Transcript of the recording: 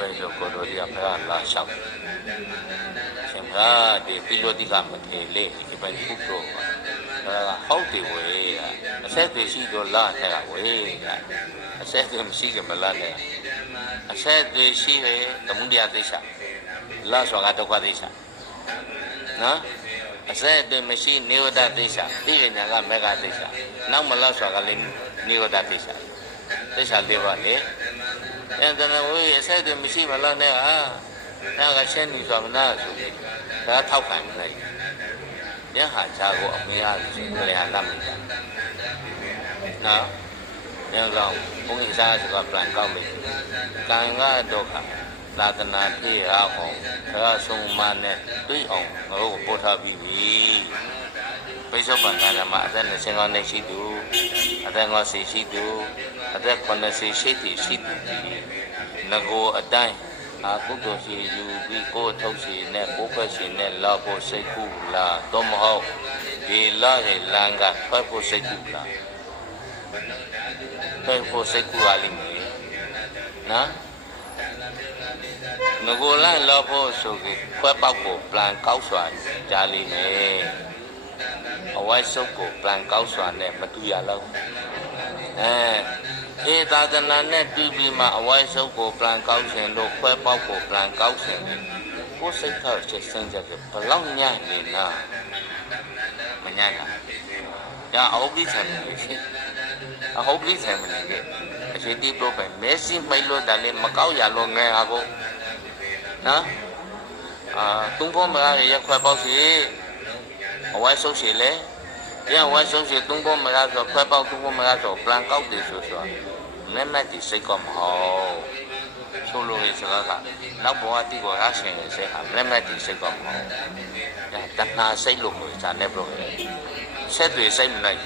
bây giờ có đôi đi làm là sao xem ra để pilot đi làm thì lệ cái bên phúc đồ hậu thì vậy sẽ thì xí đồ là thế là vậy sẽ thì xí cái mà là này sẽ thì xí về tầm muốn đi ăn gì sao là sao cái đâu có gì sao nó sẽ thì mình xí nhiều đã gì sao đi về nhà cái mấy cái gì sao nông mà là sao cái lên nhiều đã gì sao thế sao đi vào đấy em cho nên ôi sẽ thì mình xí mà là này那个仙女装那属于，他套饭来，人喊家伙没啥事，过来喊他们家，那，人讲风云山是个plan高明，刚刚都看，那的那批阿红，他送满呢，对红，我不他比比，为什么干了嘛？在那香港那些度，在我谁些度，在可能谁些地些度的，那个一单。ကုသိုလ်ရှိယူပြီးကိုယ်ထုတ်ရှိနဲ့ကိုယ်ခွက်ရှိနဲ့လာဖို့စိတ်ကူလားတော့မဟုတ်ဒီလာရဲ့လမ်းကခွက်ဖို့စိတ်ကူလားခွက်ဖို့စိတ်ကူရလိမ့်မယ်နော်ငကိုလမ်းလာဖို့ဆိုပြီးခွက်ပေါက်ကိုplanကောက်စွာကြားလိမ့်မယ်အဝိုက်စုပ်ကိုplanကောက်စွာနဲ့မတူရတော့အေးသာသနာနဲ့ပြုပြီးမှအဝိုင်းစုပ်ကိုplanကောက်ရှင်လို့ခွဲပေါက်ကိုplanကောက်ရှင်ကိုစိတ်ထားချက်စင်ကြတယ်ဘလောက်ညံ့နေလားမညံ့တာရအောင်ပြီးဆံနေရှိအဟုတ်ပြီးဆံမနေကအရှိတီပရိုပဲမဲဆီမိတ်လို့တလည်းမကောက်ရလို့ငယ်ဟာကိုနော်သုံးဖို့မရရခွဲပေါက်စီအဝိုင်းစုပ်စီလေရဝိုင်းစုပ်စီသုံးဖို့မရဆိုခွဲပေါက်သုံးဖို့မရဆိုplanကောက်တယ်ဆိုမဲမတိစိတ်ကမဟုတ်ဆိုလိုရစကားကနောက်ဘဝတိကိုရရှင်ရဲ့စိတ်ဟာမဲမတိစိတ်ကမဟုတ်တဏှာစိတ်လို့မျိုးစားနေပြောတယ်ဆက်တွေစိတ်မလိုက်